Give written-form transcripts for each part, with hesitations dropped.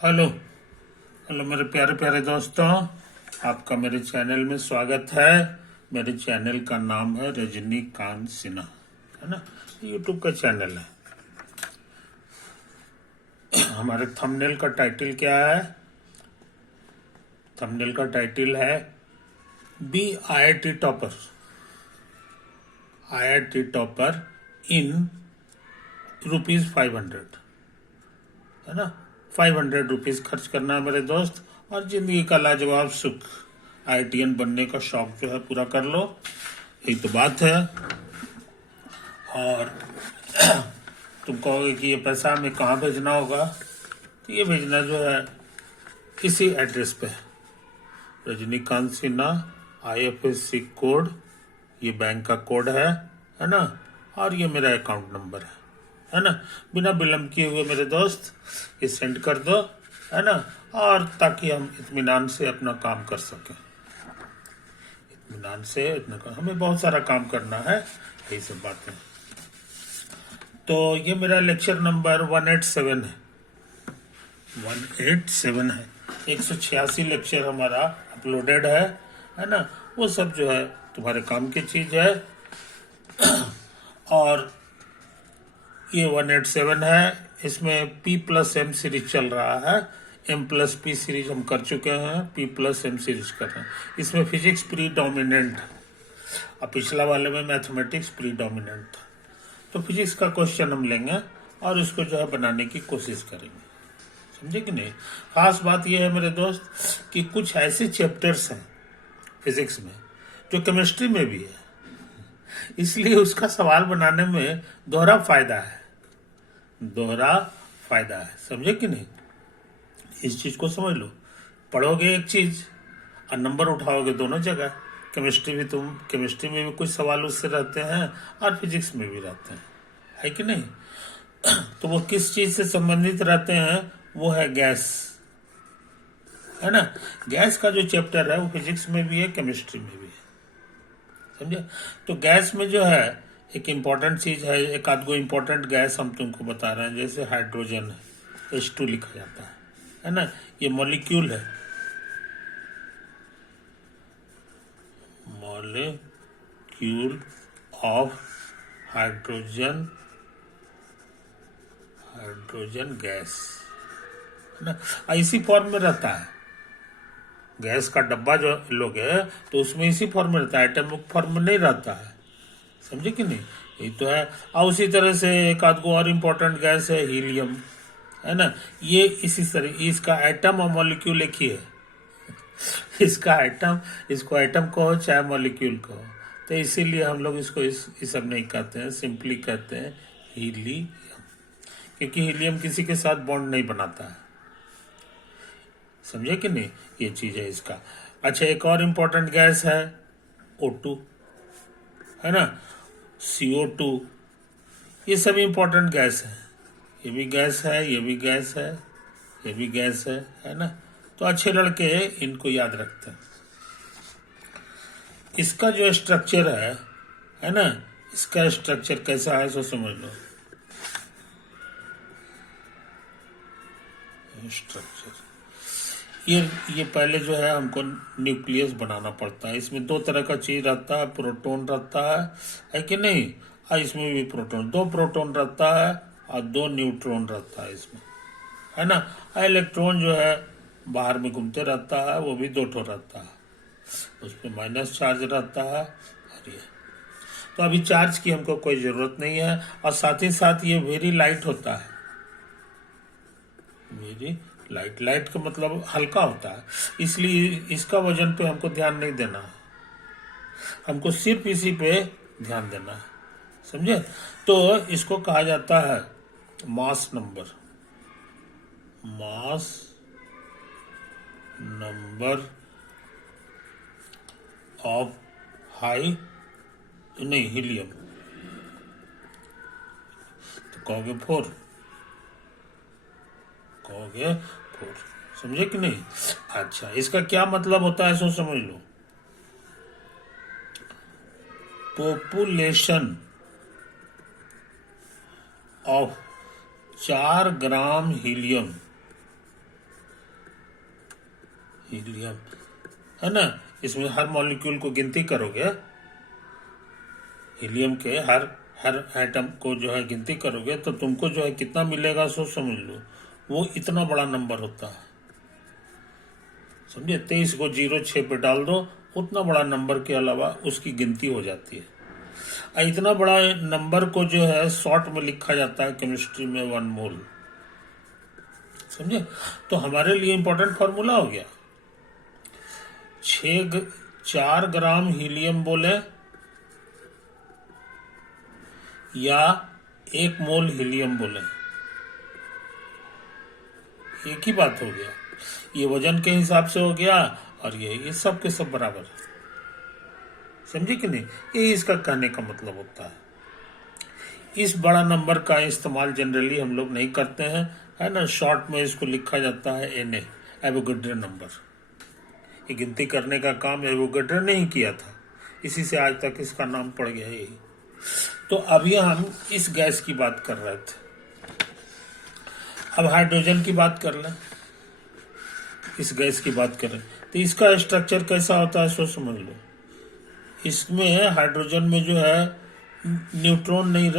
Hello hello मेरे प्यारे प्यारे दोस्तों, आपका मेरे चैनल में स्वागत है। मेरे चैनल का नाम है रजनीकांत सिन्हा, है ना। यूट्यूब का चैनल है। हमारे थंबनेल का टाइटल क्या है? थंबनेल का टाइटल है be IIT topper. IIT topper in ₹500, है ना। ₹500 खर्च करना है मेरे दोस्त, और जिंदगी का लाजवाब सुख, IITian बनने का शौक जो है पूरा कर लो। यही तो बात है। और तुम कहोगे कि ये पैसा हमें कहाँ भेजना होगा, तो ये भेजना जो है इसी एड्रेस पे, रजनीकांत सिन्हा, IFSC कोड, ये बैंक का कोड है ना। और ये मेरा अकाउंट नंबर है ना। बिना विलम्ब किए हुए मेरे दोस्त ये सेंड कर दो, है ना। और ताकि हम इत्मीनान से अपना काम कर सकें। इत्मीनान से हमें बहुत सारा काम करना है, यही सब बातें। तो ये मेरा लेक्चर नंबर 187 है। 187 है। 186 लेक्चर हमारा अपलोडेड है ना। वो सब जो है तुम्हारे काम की चीज है। और ये 187 है। इसमें P+M सीरीज चल रहा है। M+P सीरीज हम कर चुके हैं, P+M सीरीज कर रहे हैं। इसमें फिजिक्स प्री डोमिनेंट, और पिछला वाले में मैथमेटिक्स प्री डोमिनेंट था। तो फिजिक्स का क्वेश्चन हम लेंगे और उसको जो है बनाने की कोशिश करेंगे, समझे कि नहीं। खास बात यह है मेरे दोस्त कि कुछ ऐसे चैप्टर्स हैं फिजिक्स में जो केमिस्ट्री में भी है, इसलिए उसका सवाल बनाने में दोहरा फायदा है। समझे कि नहीं। इस चीज को समझ लो। पढ़ोगे एक चीज और नंबर उठाओगे दोनों जगह। केमिस्ट्री में भी कुछ सवाल उससे रहते हैं और फिजिक्स में भी रहते हैं, है कि नहीं। तो वो किस चीज से संबंधित रहते हैं? वो है गैस, है ना। गैस का जो चैप्टर है वो फिजिक्स में भी है, केमिस्ट्री में भी है, समझे। तो गैस में जो है एक इम्पॉर्टेंट चीज है, एक आध गो इम्पोर्टेंट गैस हम तुमको बता रहे हैं। जैसे हाइड्रोजन है, H2 लिखा जाता है ना। ये मॉलिक्यूल है, मॉलिक्यूल ऑफ हाइड्रोजन गैस, है ना। इसी फॉर्म में रहता है। गैस का डब्बा जो लोगे तो उसमें इसी फॉर्म में रहता है, एटॉमिक फॉर्म में नहीं रहता है, समझे कि नहीं। यही तो है। और उसी तरह से एक आध गो और इम्पोर्टेंट गैस है हीलियम, है ना। ये इसी तरह, इसका एटम और मॉलिक्यूल एक ही है। इसको एटम कहो चाहे मॉलिक्यूल कहो, तो इसीलिए हम लोग इसको इस सब नहीं कहते हैं, सिंपली कहते हैं हीलियम, क्योंकि हीलियम किसी के साथ बॉन्ड नहीं बनाता है, समझे कि नहीं। ये चीज है इसका। अच्छा, एक और इम्पोर्टेंट गैस है O2, है ना, CO2। ये सब इम्पोर्टेंट गैस है। ये भी गैस है, ये भी गैस है, ये भी गैस है ना। तो अच्छे लड़के इनको याद रखते हैं। इसका जो स्ट्रक्चर है ना, इसका स्ट्रक्चर कैसा है सो समझ लो। स्ट्रक्चर ये पहले जो है हमको न्यूक्लियस बनाना पड़ता है। इसमें दो तरह का चीज रहता है, प्रोटॉन रहता है कि नहीं। और इसमें भी दो प्रोटॉन रहता है और दो न्यूट्रॉन रहता है इसमें, है ना। इलेक्ट्रॉन जो है बाहर में घूमते रहता है, वो भी दो ठो रहता है, उसमें माइनस चार्ज रहता है। और ये तो अभी चार्ज की हमको कोई जरूरत नहीं है। और साथ ही साथ ये वेरी लाइट होता है। वेरी लाइट का मतलब हल्का होता है, इसलिए इसका वजन पे हमको ध्यान नहीं देना है, हमको सिर्फ इसी पे ध्यान देना है, समझे। तो इसको कहा जाता है मास नंबर ऑफ हाई, नहीं हीलियम, तो कहोगे 4, समझे कि नहीं। अच्छा, इसका क्या मतलब होता है सो समझ लो। Population of 4 gram helium helium, है ना। इसमें हर मॉलिक्यूल को गिनती करोगे, हीलियम के हर हर एटम को जो है गिनती करोगे तो तुमको जो है कितना मिलेगा सो समझ लो, वो इतना बड़ा नंबर होता है, समझे। 23 को 06 पे डाल दो, उतना बड़ा नंबर के अलावा उसकी गिनती हो जाती है। इतना बड़ा नंबर को जो है शॉर्ट में लिखा जाता है केमिस्ट्री में 1 मोल, समझे। तो हमारे लिए इंपॉर्टेंट फॉर्मूला हो गया 4 ग्राम हीलियम बोले या 1 मोल हीलियम बोले, एक ही बात हो गया। ये वजन के हिसाब से हो गया और ये सब के सब बराबर है, समझे कि नहीं। ये इसका कहने का मतलब होता है। इस बड़ा नंबर का इस्तेमाल जनरली हम लोग नहीं करते हैं, है ना। शॉर्ट में इसको लिखा जाता है Na, एवोगैड्रो नंबर। ये गिनती करने का काम एवोगैड्रो ने ही किया था, इसी से आज तक इसका नाम पड़ गया यही। तो अभी हम इस गैस की बात कर रहे थे, अब हाइड्रोजन की बात कर लें, इस गैस की बात करें तो इसका स्ट्रक्चर कैसा होता है सो समझ लो। इसमें हाइड्रोजन में जो है न्यूट्रॉन नहीं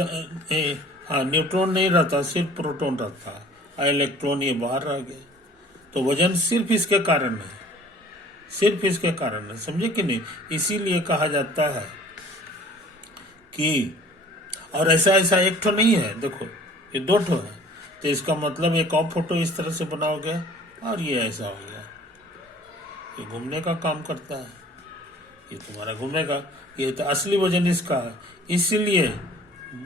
रहता, सिर्फ प्रोटॉन रहता है, इलेक्ट्रॉन ये बाहर रह गए। तो वजन सिर्फ इसके कारण है, सिर्फ इसके कारण है, समझे कि नहीं। इसीलिए कहा जाता है कि, और ऐसा एक ठो नहीं है, देखो ये 2 ठो है, तो इसका मतलब एक और फोटो इस तरह से बनाओगे और ये ऐसा हो गया, ये घूमने का काम करता है, ये तुम्हारा घूमेगा। ये तो असली वजन इसका है। इसलिए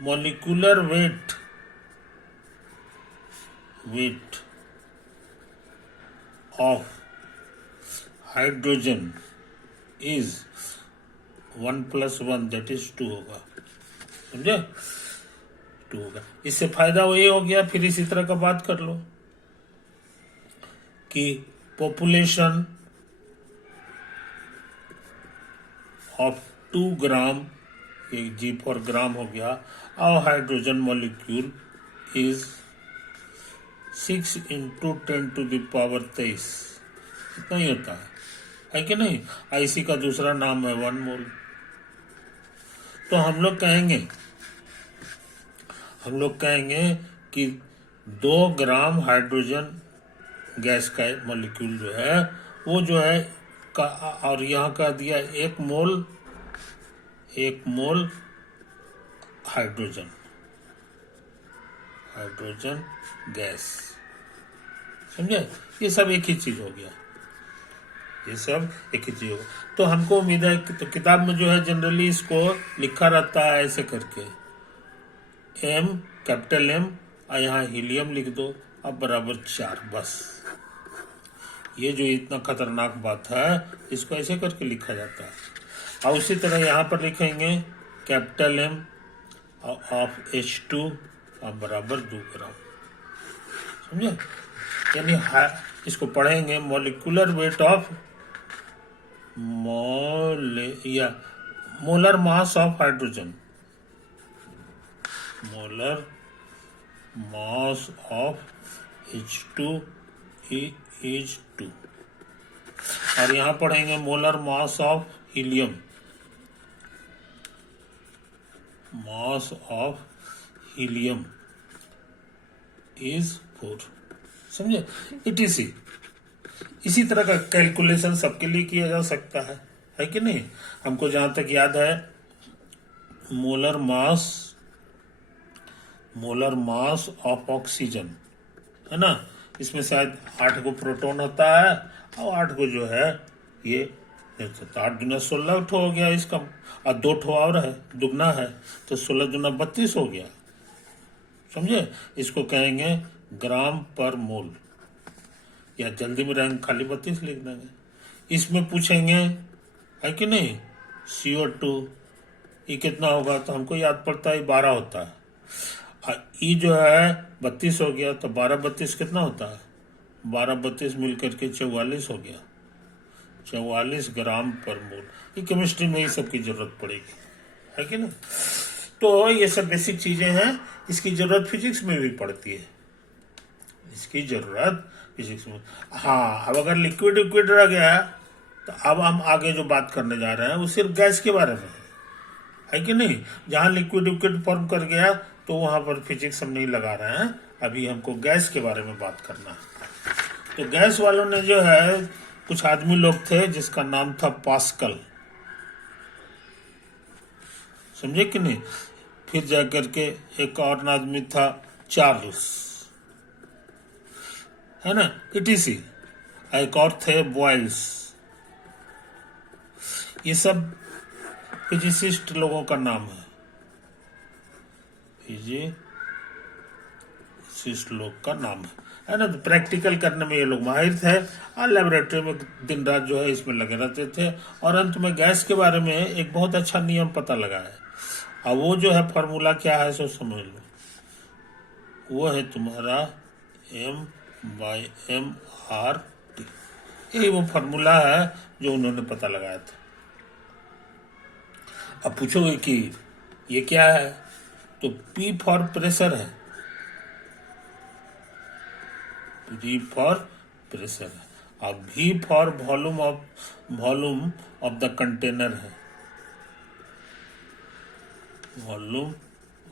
molecular weight of hydrogen is 1 + 1 that is 2 होगा, समझे, 2 होगा। इससे फायदा वो ये हो गया। फिर इसी तरह का बात कर लो कि पॉपुलेशन ऑफ 2 ग्राम, एक G फॉर ग्राम हो गया, और हाइड्रोजन मॉलिक्यूल इज 6 × 10⁻23, इतना ही होता है कि नहीं। IC का दूसरा नाम है 1 मोल। तो हम लोग कहेंगे कि 2 ग्राम हाइड्रोजन गैस का मॉलिक्यूल जो है वो जो है का, और यहाँ का दिया 1 मोल हाइड्रोजन गैस, समझे। ये सब एक ही चीज हो गया, ये सब एक ही चीज होगा। तो हमको उम्मीद है कि तो किताब में जो है जनरली इसको लिखा रहता है ऐसे करके, M, कैपिटल M, और यहाँ हीलियम लिख दो, अब बराबर 4, बस। ये जो इतना खतरनाक बात है इसको ऐसे करके लिखा जाता है। और उसी तरह यहाँ पर लिखेंगे कैपिटल M ऑफ H2 और बराबर 2 ग्राम, समझे। यानी इसको पढ़ेंगे molecular weight of molar mass of hydrogen, molar mass of H2 is 2। और यहां पढ़ेंगे molar mass of helium, is 4, समझे। ETC इसी तरह का कैलकुलेशन सबके लिए किया जा सकता है कि नहीं। हमको जहां तक याद है मोलर मास ऑफ ऑक्सीजन, है ना, इसमें शायद 8 को प्रोटॉन होता है और 8 को जो है ये 8 × 16 ठो हो गया इसका, और 2 ठो और है, दुगना है, तो 16 × 32 हो गया, समझे। इसको कहेंगे ग्राम पर मोल, या जल्दी में रहेंगे खाली 32 लिख देंगे। इसमें पूछेंगे है कि नहीं CO2 ये कितना होगा, तो हमको याद पड़ता है 12 होता है, और ये जो है 32 हो गया, तो 12×32 कितना होता है, 12×32 मिलकर के 44 हो गया, 44 ग्राम पर मोल। ये केमिस्ट्री में ही सबकी जरूरत पड़ेगी, है कि नहीं। तो ये सब बेसिक चीजें हैं, इसकी जरूरत फिजिक्स में भी पड़ती है, इसकी जरूरत फिजिक्स में। हाँ, अब अगर लिक्विड लिक्विड रह गया तो अब हम आगे जो बात करने जा रहे हैं वो सिर्फ गैस के बारे में है कि नहीं। जहाँ लिक्विड लिक्विड फॉर्म कर गया तो वहां पर फिजिक्स हम नहीं लगा रहे हैं, अभी हमको गैस के बारे में बात करना है। तो गैस वालों ने जो है, कुछ आदमी लोग थे जिसका नाम था पास्कल, समझे कि नहीं। फिर जाकर के एक और आदमी था चार्ल्स, है ना, इटीसी। एक और थे बॉयल्स। ये सब फिजिसिस्ट लोगों का नाम है, फिजिसिस्ट लोग का नाम है ना। तो प्रैक्टिकल करने में ये लोग माहिर थे और लेबोरेटरी में दिन रात जो है इसमें लगे रहते थे। और अंत में गैस के बारे में एक बहुत अच्छा नियम पता लगा है। अब वो जो है फॉर्मूला क्या है सो समझ लो, वो है तुम्हारा M/mRT। यही वो फॉर्मूला है जो उन्होंने पता लगाया था। अब पूछोगे कि ये क्या है, तो P फॉर प्रेशर है, P फॉर प्रेशर है, और V for volume of the container है, वॉल्यूम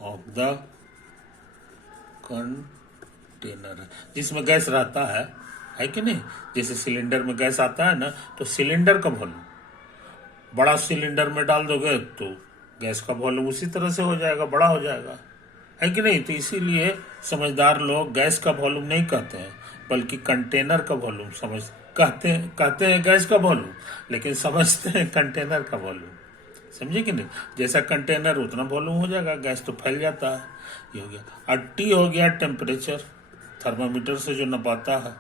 ऑफ द कंटेनर है, जिसमें गैस रहता है कि नहीं। जैसे सिलेंडर में गैस आता है ना, तो सिलेंडर का वॉल्यूम बड़ा सिलेंडर में डाल दोगे तो गैस का वॉल्यूम उसी तरह से हो जाएगा, बड़ा हो जाएगा, है कि नहीं। तो इसीलिए समझदार लोग गैस का वॉल्यूम नहीं कहते हैं, बल्कि कंटेनर का वॉल्यूम कहते हैं गैस का वॉल्यूम, लेकिन समझते हैं कंटेनर का वॉल्यूम, समझे कि नहीं। जैसा कंटेनर उतना वॉल्यूम हो जाएगा, गैस तो फैल जाता है, ये हो गया। और टी हो गया टेम्परेचर, थर्मामीटर से जो नपाता है,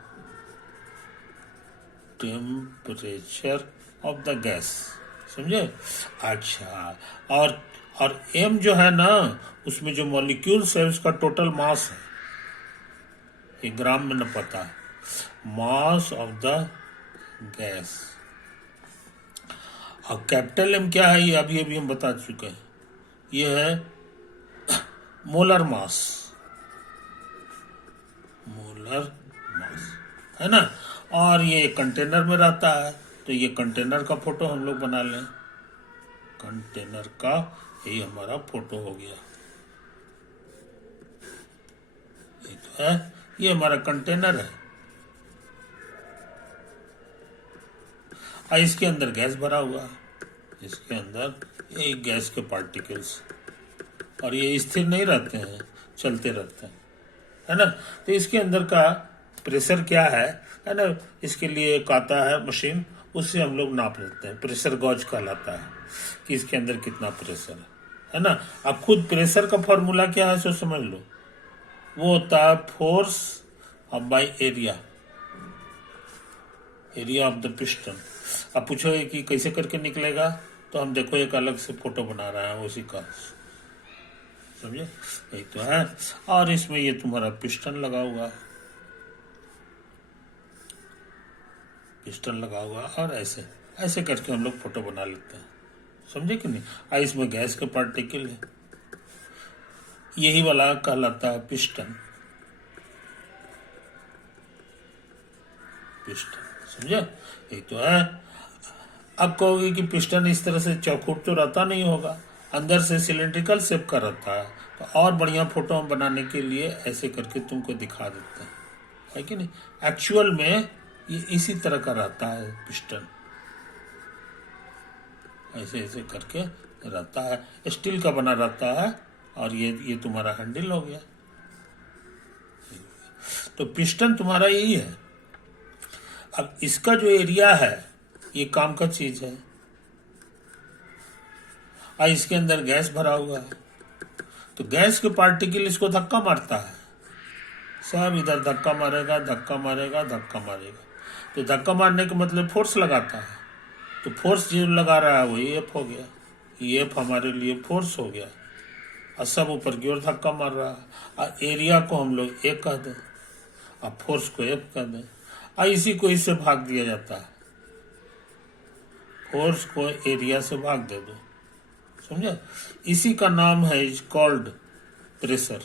टेम्परेचर ऑफ द गैस, समझे। अच्छा, और एम जो है ना, उसमें जो मॉलिक्यूल्स है उसका टोटल मास है, ये ग्राम में न पता है, मास ऑफ द गैस। और कैपिटल एम क्या है, ये अभी हम बता चुके हैं, ये है मोलर मास, है ना। और ये कंटेनर में रहता है, तो ये कंटेनर का फोटो हम लोग बना लें, कंटेनर का यही हमारा फोटो हो गया, ये तो है, ये हमारा कंटेनर है। और इसके अंदर गैस भरा हुआ है, इसके अंदर ये गैस के पार्टिकल्स, और ये स्थिर नहीं रहते हैं, चलते रहते हैं, है ना। तो इसके अंदर का प्रेशर क्या है ना, इसके लिए एक आता है मशीन, उससे हम लोग नाप लेते हैं, प्रेशर गॉज कहलाता है, कि इसके अंदर कितना प्रेशर है ना। अब खुद प्रेशर का फॉर्मूला क्या है सो समझ लो, वो होता है force by area of the piston. अब पूछोगे कि कैसे करके निकलेगा, तो हम देखो एक अलग से फोटो बना रहे हैं उसी का, समझे, यही तो है। और इसमें ये तुम्हारा पिस्टन लगा हुआ है, पिस्टन लगा हुआ, और ऐसे करके हम लोग फोटो बना लेते हैं, समझे कि नहीं। और इसमें गैस के पार्टिकल है, यही वाला कहलाता है पिस्टन, समझे, यही तो है। अब कहोगे कि पिस्टन इस तरह से चौखुट तो रहता नहीं होगा, अंदर से सिलेंड्रिकल शेप का रहता है, तो और बढ़िया फोटो हम बनाने के लिए ऐसे करके तुमको दिखा देते हैं, है कि नहीं। एक्चुअल में ये इसी तरह का रहता है पिस्टन, ऐसे करके रहता है, स्टील का बना रहता है, और ये तुम्हारा हैंडल हो गया। तो पिस्टन तुम्हारा यही है। अब इसका जो एरिया है ये काम का चीज है, और इसके अंदर गैस भरा हुआ है, तो गैस के पार्टिकल इसको धक्का मारता है, सब इधर धक्का मारेगा, तो धक्का मारने का मतलब फोर्स लगाता है, तो फोर्स जो लगा रहा है वही एफ हो गया, ये एफ हमारे लिए फोर्स हो गया, और सब ऊपर की ओर धक्का मार रहा है। और एरिया को हम लोग ए कह दें, और फोर्स को एफ कह दें, और इसी को इससे भाग दिया जाता है, फोर्स को एरिया से भाग दे दो, समझे। इसी का नाम है, is called pressure,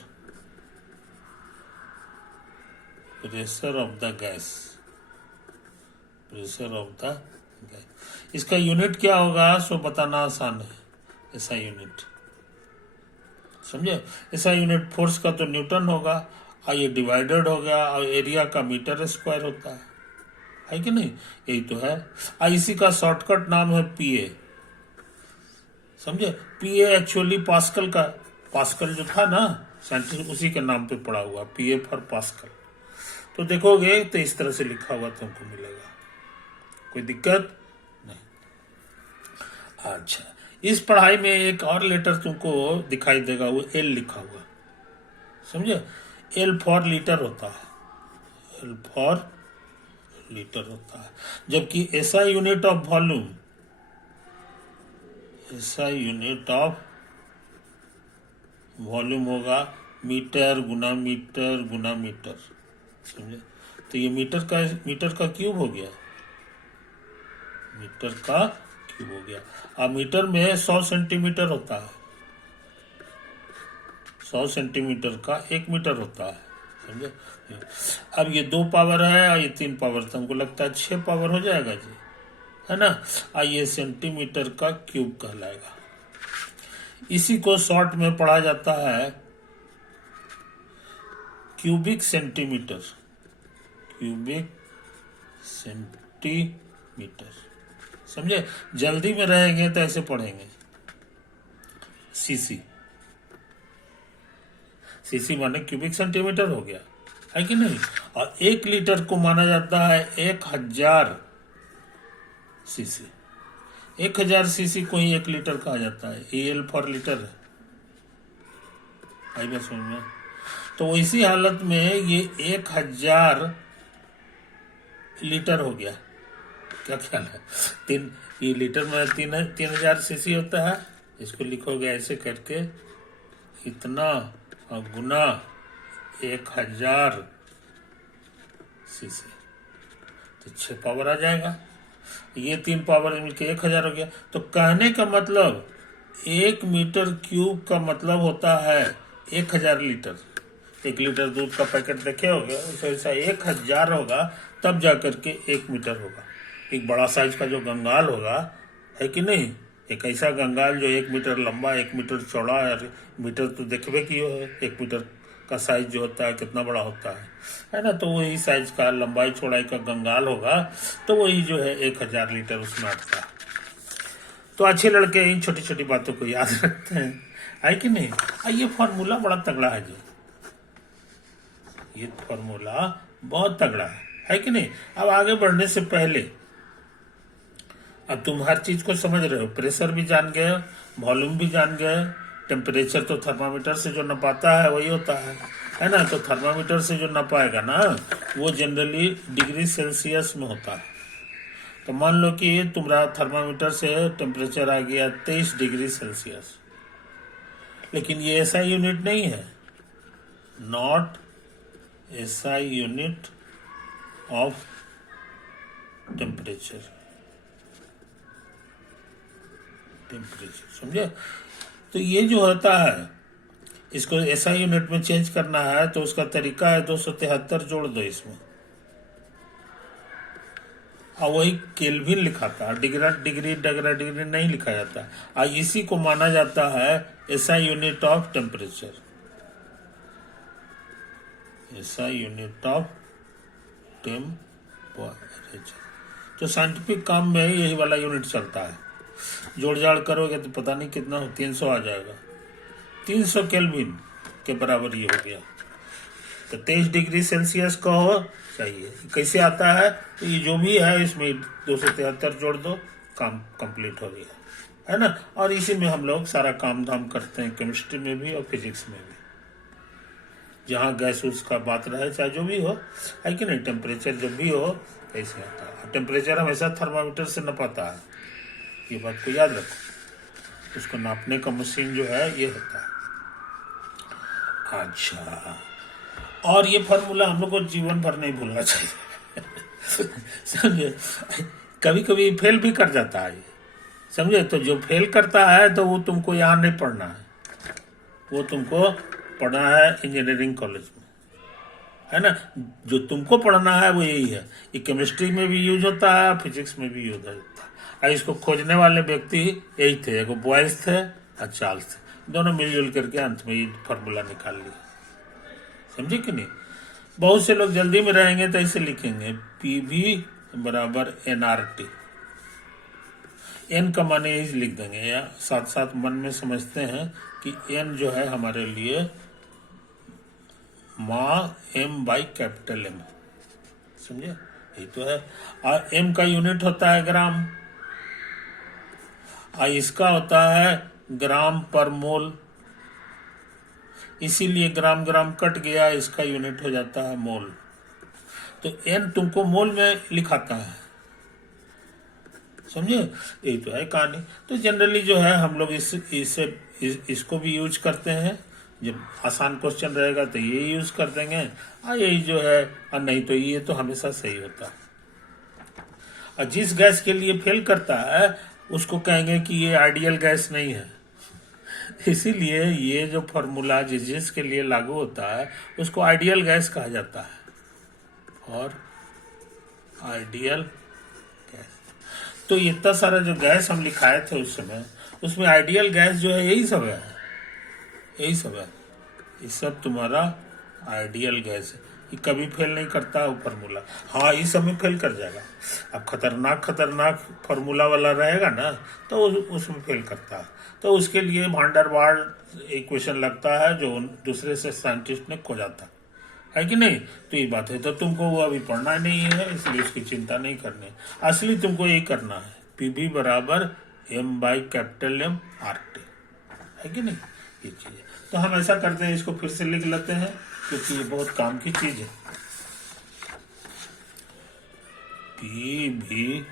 pressure of the gas, pressure of the gas. इसका यूनिट क्या होगा सो बताना आसान है, ऐसा यूनिट, समझे। ऐसा यूनिट फोर्स का तो न्यूटन होगा, और ये डिवाइडेड हो गया, और एरिया का मीटर स्क्वायर होता है कि नहीं, यही तो है। और इसी का शॉर्टकट नाम है पीए, समझे। पीए एक्चुअली पास्कल का, पास्कल जो था ना साइंटिस्ट, उसी के नाम पे पड़ा हुआ, पीए फॉर पास्कल। तो देखोगे तो इस तरह से लिखा हुआ तुमको मिलेगा, कोई दिक्कत नहीं। अच्छा, इस पढ़ाई में एक और लेटर तुमको दिखाई देगा, वो एल लिखा हुआ, समझे। एल फॉर लीटर होता है, एल फॉर लीटर होता है, जबकि ऐसा यूनिट ऑफ वॉल्यूम, ऐसा यूनिट ऑफ वॉल्यूम होगा मीटर गुना मीटर गुना मीटर, समझे। तो ये मीटर का क्यूब हो गया, मीटर का क्यूब हो गया। अब मीटर में 100 सेंटीमीटर होता है, 100 सेंटीमीटर का 1 मीटर होता है, समझे। अब ये 2 पावर है और ये 3 पावर, तो हमको लगता है 6 पावर हो जाएगा जी, है ना। और ये सेंटीमीटर का क्यूब कहलाएगा। इसी को शॉर्ट में पढ़ा जाता है क्यूबिक सेंटीमीटर, क्यूबिक सेंटीमीटर, समझे। जल्दी में रहेंगे तो ऐसे पढ़ेंगे, सीसी, सीसी माने क्यूबिक सेंटीमीटर हो गया, है कि नहीं। और 1 लीटर को माना जाता है 1000 सीसी, 1000 सीसी को ही 1 लीटर कहा जाता है। एल फॉर लीटर है, आई बात समझ में। तो इसी हालत में ये 1000 लीटर हो गया, क्या ख्याल है। ये लीटर में 3000 सीसी होता है, इसको लिखोगे ऐसे करके, इतना और गुना 1000 सीसी, तो 6 पावर आ जाएगा। ये 3 पावर मिलकर 1000 हो गया। तो कहने का मतलब 1 मीटर क्यूब का मतलब होता है 1000 लीटर। 1 लीटर दूध का पैकेट देखे होगे, ऐसा 1000 होगा, तब जाकर के 1 मीटर होगा। एक बड़ा साइज का जो गंगाल होगा, है कि नहीं, एक ऐसा गंगाल जो 1 मीटर लंबा 1 मीटर चौड़ा है, मीटर तो देखबे की हो, 1 मीटर का साइज जो होता है कितना बड़ा होता है ना। तो वही साइज का लंबाई चौड़ाई का गंगाल होगा, तो वही जो है 1000 लीटर उसमें आता है। तो अच्छे लड़के इन छोटी छोटी बातों को याद रखते हैं, है कि नहीं। ये फॉर्मूला बड़ा तगड़ा है जी, ये फॉर्मूला बहुत तगड़ा है कि नहीं। अब आगे बढ़ने से पहले अब तुम हर चीज को समझ रहे हो, प्रेशर भी जान गए, वॉल्यूम भी जान गए, टेम्परेचर तो थर्मामीटर से जो नपाता है वही होता है ना। तो थर्मामीटर से जो नपाएगा ना, वो जनरली डिग्री सेल्सियस में होता है। तो मान लो कि तुम्हारा थर्मामीटर से टेम्परेचर आ गया 23 डिग्री सेल्सियस, लेकिन ये ऐसा यूनिट नहीं है, not SI unit of temperature, समझे। तो ये जो होता है, इसको एसआई यूनिट में चेंज करना है, तो उसका तरीका है 273 जोड़ दो इसमें, और वही केल्विन लिखाता है, डिग्री नहीं लिखा जाता। और इसी को माना जाता है SI unit of temperature, SI unit of temperature. तो साइंटिफिक काम में यही वाला यूनिट चलता है। जोड़ जाड़ करोगे तो पता नहीं कितना हो, 300 आ जाएगा, 300 केल्विन के बराबर ये हो गया। तो 23 डिग्री सेल्सियस का हो चाहिए। कैसे आता है, तो ये जो भी है इसमें 273 जोड़ दो, काम कंप्लीट हो गया, है ना। और इसी में हम लोग सारा काम धाम करते हैं, केमिस्ट्री में भी और फिजिक्स में भी, जहाँ गैस उस का बात रहे, चाहे जो भी हो, है कि नहीं। टेम्परेचर जब भी हो ऐसे आता है। टेम्परेचर हमेशा थर्मामीटर से नपाता है, ये बात को याद रखो। उसको नापने का मशीन जो है ये होता है। अच्छा, और ये फॉर्मूला हम लोग को जीवन भर नहीं भूलना चाहिए समझे। कभी कभी फेल भी कर जाता है, समझे। तो जो फेल करता है तो वो तुमको यहाँ नहीं पढ़ना है, वो तुमको पढ़ना है इंजीनियरिंग कॉलेज में, है ना। जो तुमको पढ़ना है वो यही है। ये केमिस्ट्री में भी यूज होता है, फिजिक्स में भी यूज होता है। और इसको खोजने वाले व्यक्ति यही थे, एक बॉयज थे और चार्ल्स थे, दोनों मिलजुल करके अंत में ये फॉर्मूला निकाल लिया। समझे कि नहीं। बहुत से लोग जल्दी में रहेंगे तो ऐसे लिखेंगे पीवी बराबर एनआरटी, एन का माने यही लिख देंगे, या साथ साथ मन में समझते हैं कि एन जो है हमारे लिए माँ एम बाई कैपिटल एम, समझे, यही तो है। और एम का यूनिट होता है ग्राम, और इसका होता है ग्राम पर मोल, इसीलिए ग्राम ग्राम कट गया, इसका यूनिट हो जाता है मोल। तो एन तुमको मोल में लिखाता है, समझे, यही तो है कहानी। तो जनरली जो है हम लोग इसको भी यूज करते हैं। जब आसान क्वेश्चन रहेगा तो ये यूज कर देंगे, और यही जो है, और नहीं तो ये तो हमेशा सही होता है। और जिस गैस के लिए फेल करता है उसको कहेंगे कि ये आइडियल गैस नहीं है। इसीलिए ये जो फॉर्मूला जिसके लिए लागू होता है उसको आइडियल गैस कहा जाता है। और आइडियल गैस, तो इतना सारा जो गैस हम लिखाए थे उस समय, उसमें आइडियल गैस जो है यही सब है, यही सब है। ये सब तुम्हारा आइडियल गैस है, ये कभी फेल नहीं करता है फॉर्मूला। हाँ, इस समय फेल कर जाएगा। अब खतरनाक फॉर्मूला वाला रहेगा ना तो उसमें फेल करता है। तो उसके लिए वांडरवाल्ड इक्वेशन लगता है जो दूसरे से साइंटिस्ट ने खोजा था, है कि नहीं। तो ये बात है, तो तुमको वो अभी पढ़ना नहीं है, इसलिए उसकी चिंता नहीं करनी है। असली तुमको यही करना है, पीवी बराबर M by capital M R T, है कि नहीं, ये चीज है। तो हम ऐसा करते हैं, इसको फिर से लिख लेते हैं क्योंकि ये बहुत काम की चीज है। पीवी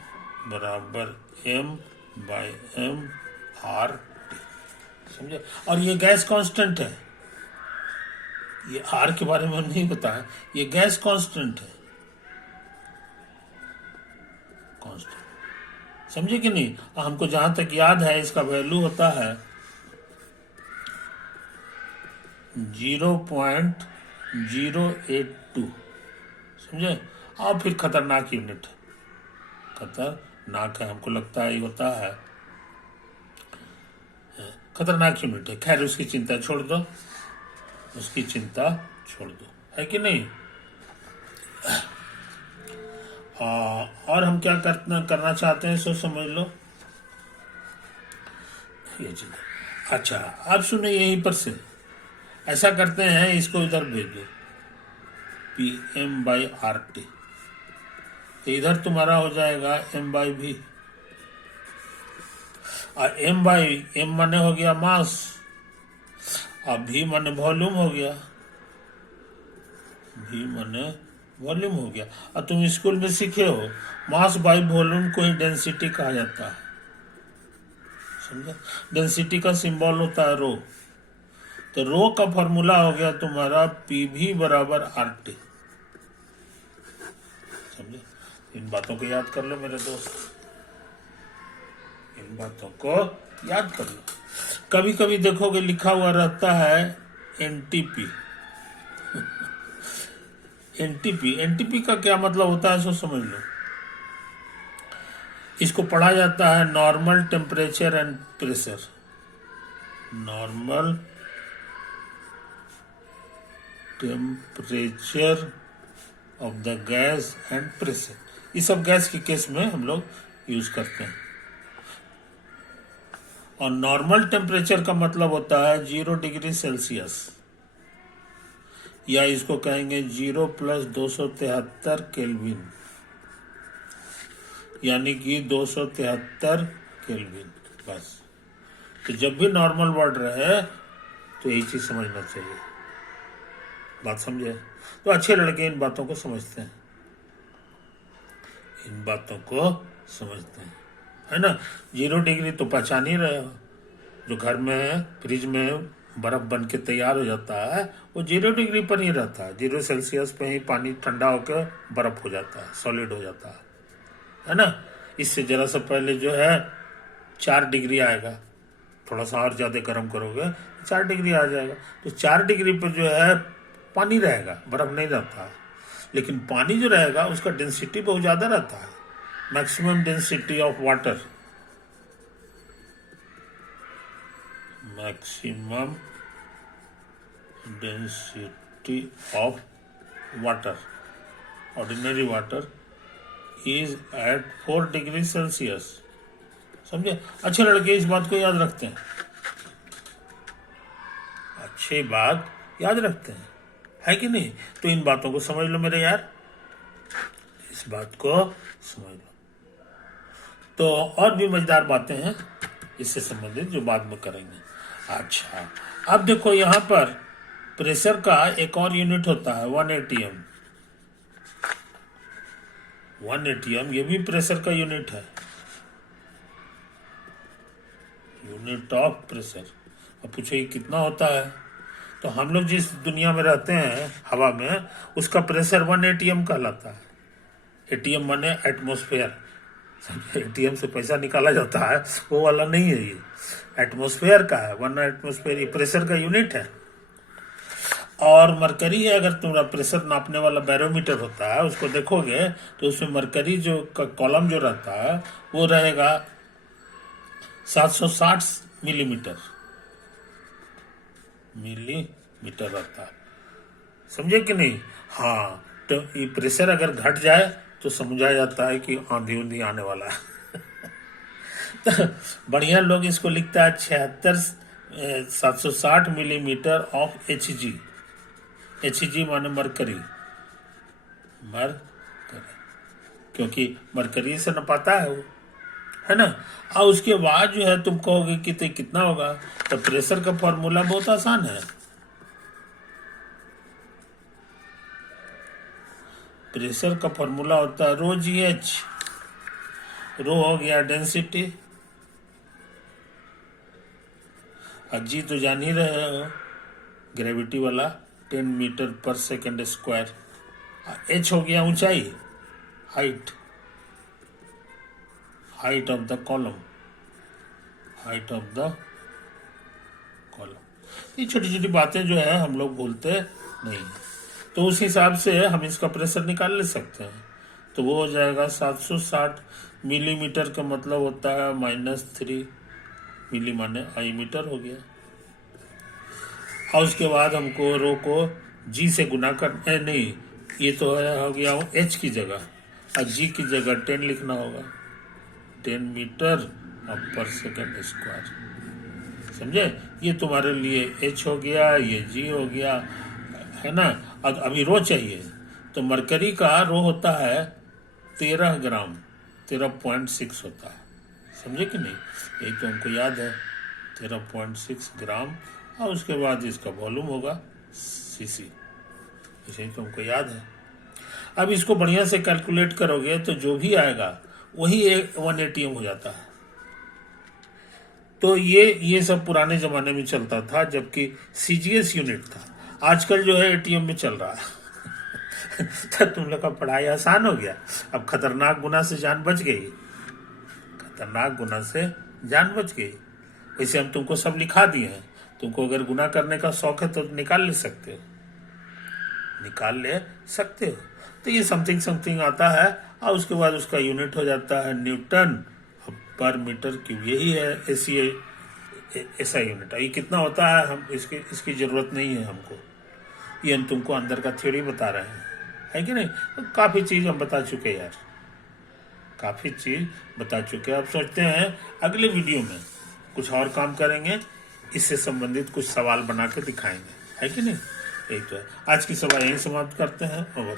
बराबर M by M R T, समझे। और ये गैस कांस्टेंट है, ये आर के बारे में नहीं बताया, ये गैस कांस्टेंट है, कांस्टेंट, समझे कि नहीं। हमको जहां तक याद है इसका वैल्यू होता है 0.082, समझे। और फिर खतरनाक यूनिट, खतरनाक है, हमको लगता है ये होता है खतरनाक यूनिट है। खैर उसकी चिंता छोड़ दो, उसकी चिंता छोड़ दो, है कि नहीं। और हम क्या करना चाहते हैं सो समझ लो ये चीज। अच्छा, अब सुनो, यहीं पर से ऐसा करते हैं, इसको इधर भेज दो, P M by R T, तो इधर तुम्हारा हो जाएगा एम बाई भी, और एम बाई एम माने हो गया मास, और भी माने वॉल्यूम हो गया, भी माने वॉल्यूम हो गया। और तुम स्कूल में सीखे हो मास बाई वॉल्यूम को ही डेंसिटी कहा जाता है, समझा। डेंसिटी का सिंबल होता है रो, तो रो का फॉर्मूला हो गया तुम्हारा पीवी बराबर आर टी, समझे। इन बातों को याद कर लो मेरे दोस्त, इन बातों को याद कर लो। कभी कभी देखोगे लिखा हुआ रहता है एनटीपी। एनटीपी का क्या मतलब होता है सो समझ लो। इसको पढ़ा जाता है normal temperature and pressure, normal temperature of the gas and pressure. ये सब गैस के केस में हम लोग यूज करते हैं। और नॉर्मल टेम्परेचर का मतलब होता है 0 डिग्री सेल्सियस, या इसको कहेंगे 0 + 273 केल्विन, यानी कि 273 केल्विन, बस। तो जब भी नॉर्मल वर्ड रहे तो यही चीज समझना चाहिए, बात समझे। तो अच्छे लड़के इन बातों को समझते हैं, इन बातों को समझते हैं, है ना। 0 डिग्री तो पहचान ही रहे हो, जो घर में फ्रिज में बर्फ बन के तैयार हो जाता है वो 0 डिग्री पर ही रहता है, 0 सेल्सियस पे ही पानी ठंडा होकर बर्फ हो जाता है, सॉलिड हो जाता है ना। इससे जरा सा पहले जो है 4 डिग्री आएगा, थोड़ा सा और ज्यादा गर्म करोगे 4 डिग्री आ जाएगा। तो 4 डिग्री पर जो है पानी रहेगा, बर्फ नहीं रहता है। लेकिन पानी जो रहेगा उसका डेंसिटी बहुत ज्यादा रहता है, maximum density of water, maximum density of water, ordinary water is at 4 degree Celsius. समझे? अच्छे लड़के इस बात को याद रखते हैं, अच्छी बात याद रखते हैं, है कि नहीं? तो इन बातों को समझ लो मेरे यार, इस बात को समझ लो। तो और भी मजेदार बातें हैं इससे संबंधित जो बाद में करेंगे। अच्छा, अब देखो यहां पर प्रेशर का एक और यूनिट होता है 1 atm। 1 atm ये भी प्रेशर का यूनिट है, यूनिट ऑफ प्रेशर। अब पूछो ये कितना होता है? तो हम लोग जिस दुनिया में रहते हैं हवा में, उसका प्रेशर 1 atm कहलाता है। एटीएम माने एटमॉस्फेयर, एटीएम से पैसा निकाला जाता है वो वाला नहीं है, ये एटमॉस्फेयर का है। 1 एटमॉस्फेयर ये प्रेशर का यूनिट है। और मरकरी है, अगर तुम्हारा प्रेशर नापने वाला बैरोमीटर होता है उसको देखोगे तो उसमें मरकरी जो कॉलम जो रहता है वो रहेगा 760 मिलीमीटर रहता है। समझे कि नहीं? हाँ, तो ये प्रेशर अगर घट जाए तो समझा जाता है कि आंधी ऊंधी आने वाला है। तो बढ़िया लोग इसको लिखता है 760 मिलीमीटर ऑफ Hg। Hg माने मरकरी, क्योंकि मरकरी से नपाता है वो, है ना? और उसके बाद जो है तुम कहोगे कि तो कितना होगा, तो प्रेशर का फॉर्मूला बहुत आसान है। प्रेशर का फॉर्मूला होता है रो GH। रो हो गया डेंसिटी, और जी तो जान ही रहे हो, ग्रेविटी वाला 10 मीटर पर सेकेंड स्क्वायर। H हो गया ऊंचाई, हाइट ऑफ द कॉलम, ये छोटी छोटी बातें जो है हम लोग भूलते नहीं, तो उस हिसाब से हम इसका प्रेशर निकाल ले सकते हैं। तो वो हो जाएगा 760 मिलीमीटर का मतलब होता है -3 मिली माने आई मीटर हो गया। और उसके बाद हमको रो को जी से गुना कर, नहीं ये तो है हो गया H की जगह, और जी की जगह 10 लिखना होगा, 10 मीटर पर सेकेंड स्क्वायर। समझे? ये तुम्हारे लिए H हो गया, ये G हो गया, है ना? अब अभी रो चाहिए, तो मरकरी का रो होता है 13 ग्राम, 13.6 होता है। समझे कि नहीं? यही तो हमको याद है, 13.6 ग्राम। और उसके बाद इसका वॉल्यूम होगा cc, इसे तो हमको याद है। अब इसको बढ़िया से कैलकुलेट करोगे तो जो भी आएगा वही 1 atm हो जाता है। तो ये सब पुराने जमाने में चलता था, जबकि CGS यूनिट था। आजकल जो है ATM में चल रहा है। तो तुम लोग का पढ़ाई आसान हो गया। अब खतरनाक गुना से जान बच गई, वैसे हम तुमको सब लिखा दिए हैं। तुमको अगर गुना करने का शौक है तो निकाल ले सकते हो। तो ये समथिंग आता है, और उसके बाद उसका यूनिट हो जाता है न्यूटन पर मीटर क्यूब। यही है ऐसा यूनिट। ये कितना होता है हम इसकी जरूरत नहीं है हमको, ये हम तुमको अंदर का थ्योरी बता रहे हैं, है कि नहीं? तो काफी चीज हम बता चुके यार, अब सोचते हैं अगले वीडियो में कुछ और काम करेंगे, इससे संबंधित कुछ सवाल बना के दिखाएंगे, है कि नहीं? यही तो है। आज की सभा यहीं समाप्त करते हैं। ओवर।